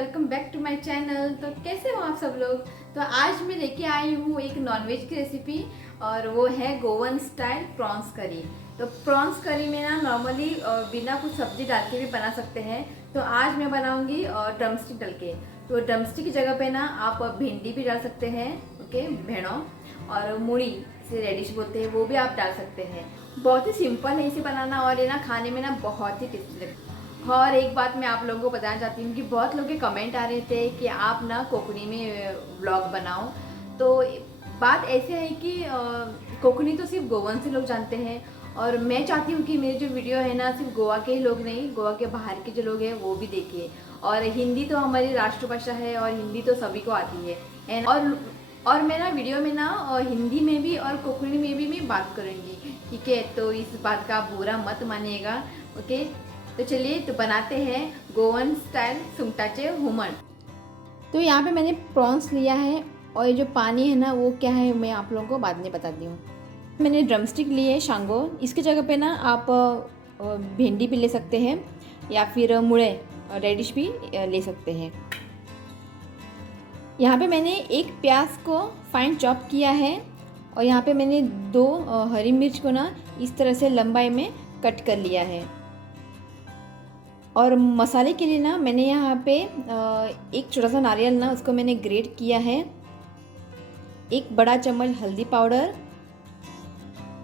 Welcome back to my channel. तो कैसे हो आप सब लोग। तो आज मैं लेके आई हूँ एक नॉनवेज की रेसिपी और वो है गोवन स्टाइल प्रॉन्स करी। तो प्रॉन्स करी में ना नॉर्मली बिना कुछ सब्जी डाल के भी बना सकते हैं। तो आज मैं बनाऊंगी ड्रमस्टिक डाल के। तो ड्रमस्टिक की जगह पे ना आप भिंडी भी डाल सकते हैं, ओके, भेड़ों और मूली से रेडिश बोलते हैं, वो भी आप डाल सकते हैं। बहुत ही सिंपल है इसे बनाना और ये ना खाने में ना बहुत ही टेस्टी लगता है। और एक बात मैं आप लोगों को बताना चाहती हूँ कि बहुत लोग के कमेंट आ रहे थे कि आप ना कोकणी में व्लॉग बनाओ। तो बात ऐसे है कि कोकणी तो सिर्फ गोवन से लोग जानते हैं और मैं चाहती हूँ कि मेरी जो वीडियो है ना सिर्फ गोवा के ही लोग नहीं, गोवा के बाहर के जो लोग हैं वो भी देखें। और हिंदी तो हमारी राष्ट्रभाषा है और हिंदी तो सभी को आती है एंड और मैं ना वीडियो में ना हिंदी में भी और कोकणी में भी मैं बात करूँगी, ठीक है। तो इस बात का बुरा मत मानिएगा, ओके। तो चलिए तो बनाते हैं गोवन स्टाइल सुंगटाचे हुमण। तो यहाँ पे मैंने प्रॉन्स लिया है और ये जो पानी है ना वो क्या है मैं आप लोगों को बाद में बताती हूँ। मैंने ड्रमस्टिक लिए है शांगो, इसकी जगह पे ना आप भिंडी भी ले सकते हैं या फिर मुड़े रेडिश भी ले सकते हैं। यहाँ पे मैंने एक प्याज को फाइन चॉप किया है और यहाँ पे मैंने 2 हरी मिर्च को ना इस तरह से लंबाई में कट कर लिया है। और मसाले के लिए ना मैंने यहाँ पे एक छोटा सा नारियल ना उसको मैंने ग्रेट किया है, एक बड़ा चम्मच हल्दी पाउडर,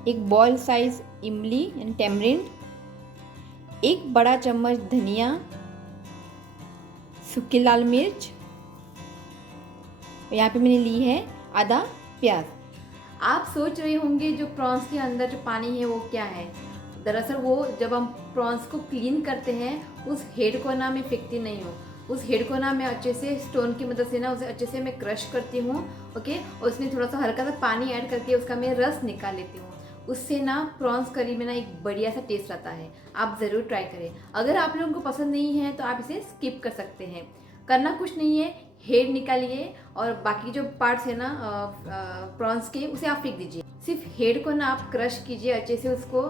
एक बॉल साइज इमली यानी टेमरिंड, एक बड़ा चम्मच धनिया, सूखी लाल मिर्च, यहाँ पे मैंने ली है आधा प्याज। आप सोच रहे होंगे जो प्रॉन्स के अंदर जो पानी है वो क्या है। दरअसल वो जब हम प्रॉन्स को क्लीन करते हैं उस हेड को ना मैं फेंकती नहीं हूँ, उस हेड को ना मैं अच्छे से स्टोन की मदद से ना उसे अच्छे से मैं क्रश करती हूँ, ओके। और उसमें थोड़ा सा हल्का सा पानी ऐड करके उसका मैं रस निकाल लेती हूँ। उससे ना प्रॉन्स करी में ना एक बढ़िया सा टेस्ट आता है। आप ज़रूर ट्राई करें। अगर आप लोगों को पसंद नहीं है तो आप इसे स्किप कर सकते हैं। करना कुछ नहीं है, हेड निकालिए और बाकी जो पार्ट्स है ना प्रॉन्स के उसे आप फेंक दीजिए। सिर्फ हेड को ना आप क्रश कीजिए अच्छे से, उसको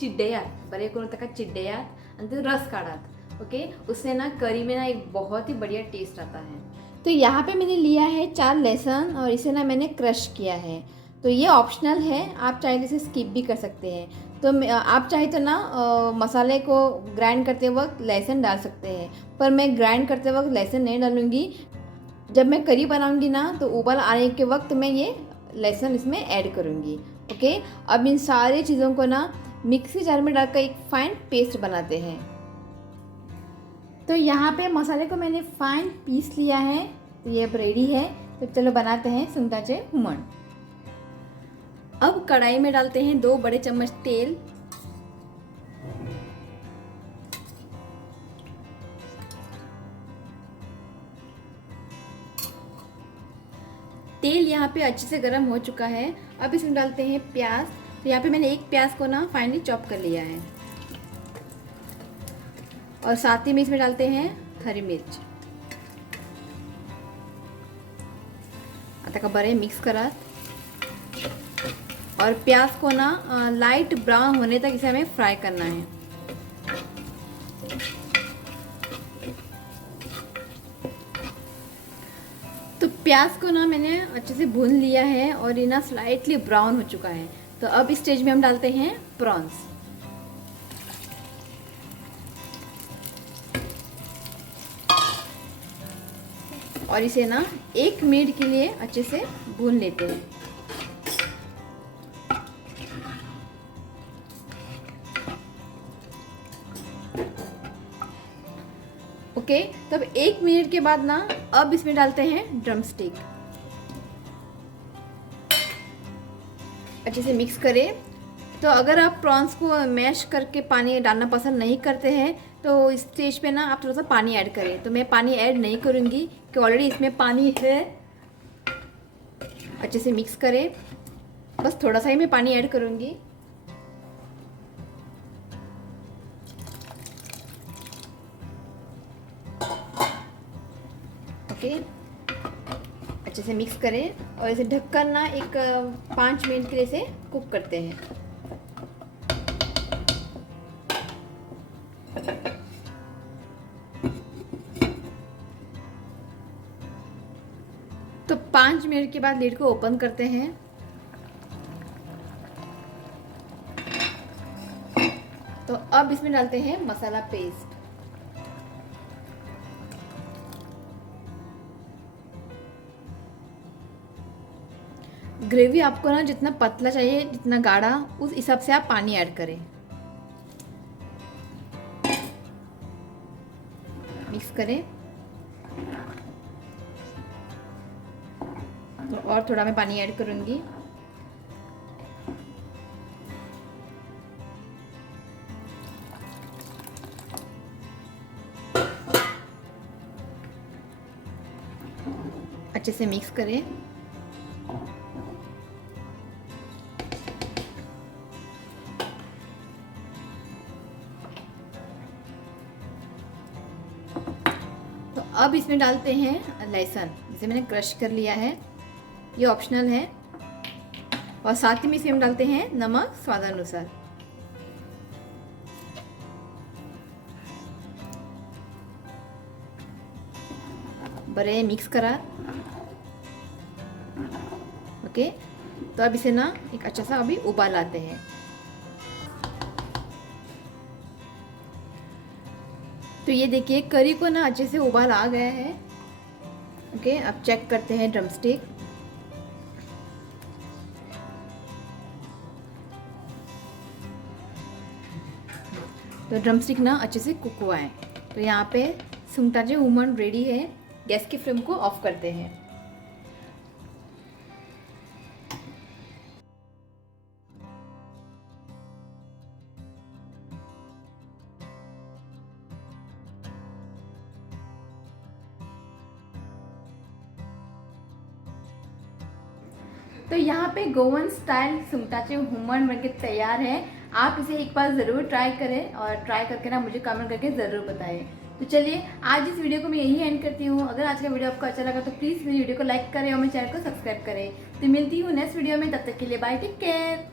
चिड्डेयात बरे करून तका चिड्डेयात आणि रस काढात, ओके। उससे ना करी में ना एक बहुत ही बढ़िया टेस्ट आता है। तो यहाँ पे मैंने लिया है 4 लहसुन और इसे ना मैंने क्रश किया है। तो ये ऑप्शनल है, आप चाहे तो इसे स्किप भी कर सकते हैं। तो आप चाहे तो ना मसाले को ग्राइंड करते वक्त लहसुन डाल सकते हैं, पर मैं ग्राइंड करते वक्त लहसुन नहीं डालूँगी। जब मैं करी बनाऊँगी ना तो उबाल आने के वक्त मैं ये लहसुन इसमें ऐड करूँगी, ओके। अब इन सारी चीज़ों को ना मिक्सी जार में डालकर एक फाइन पेस्ट बनाते हैं। तो यहाँ पे मसाले को मैंने फाइन पीस लिया है, तो ये अब रेडी है। तो चलो बनाते हैं सुंगटाचे हुमण। अब कढ़ाई में डालते हैं 2 बड़े चम्मच तेल। तेल यहाँ पे अच्छे से गर्म हो चुका है। अब इसमें डालते हैं प्याज। तो यहाँ पे मैंने एक प्याज को ना फाइनली चॉप कर लिया है और साथ ही में इसमें डालते हैं हरी मिर्च। आता का बरे मिक्स करा और प्याज को ना लाइट ब्राउन होने तक इसे हमें फ्राई करना है। तो प्याज को ना मैंने अच्छे से भून लिया है और ये ना स्लाइटली ब्राउन हो चुका है। तो अब इस स्टेज में हम डालते हैं प्रॉन्स और इसे ना 1 मिनट के लिए अच्छे से भून लेते हैं। ओके, तब 1 मिनट के बाद ना अब इसमें डालते हैं ड्रमस्टिक। अच्छे से मिक्स करें। तो अगर आप प्रॉन्स को मैश करके पानी डालना पसंद नहीं करते हैं तो इस स्टेज पे ना आप थोड़ा सा पानी ऐड करें। तो मैं पानी ऐड नहीं करूँगी कि ऑलरेडी इसमें पानी है। अच्छे से मिक्स करें, बस थोड़ा सा ही मैं पानी ऐड करूँगी। ओके, अच्छे से मिक्स करें और इसे ढककर ना एक 5 मिनट के लिए इसे कुक करते हैं। मिनट के बाद लिड को ओपन करते हैं। तो अब इसमें डालते हैं मसाला पेस्ट। ग्रेवी आपको ना जितना पतला चाहिए, जितना गाढ़ा, उस हिसाब से आप पानी ऐड करें। मिक्स करें। तो और थोड़ा मैं पानी ऐड करूंगी। अच्छे से मिक्स करें। तो अब इसमें डालते हैं लहसुन, जिसे मैंने क्रश कर लिया है। ये ऑप्शनल है। और साथ ही में इसमें हम डालते हैं नमक स्वादानुसार। बड़े मिक्स करा। ओके, तो अब इसे ना एक अच्छा सा अभी उबाल आते हैं। तो ये देखिए करी को ना अच्छे से उबाल आ गया है। ओके, अब चेक करते हैं ड्रमस्टिक। तो ड्रमस्टिक ना अच्छे से कुक हुआ है। तो यहाँ पे सुंगटाचे हुमण रेडी है। गैस की फ्लेम को ऑफ करते हैं। तो यहाँ पे गोवन स्टाइल सुंगटाचे हुमण बनके तैयार है। आप इसे एक बार ज़रूर ट्राई करें और ट्राई करके ना मुझे कमेंट करके ज़रूर बताएं। तो चलिए आज इस वीडियो को मैं यही एंड करती हूँ। अगर आज का वीडियो आपको अच्छा लगा तो प्लीज़ मेरी वीडियो को लाइक करें और मेरे चैनल को सब्सक्राइब करें। तो मिलती हूँ नेक्स्ट वीडियो में, तब तक के लिए बाय, टेक केयर।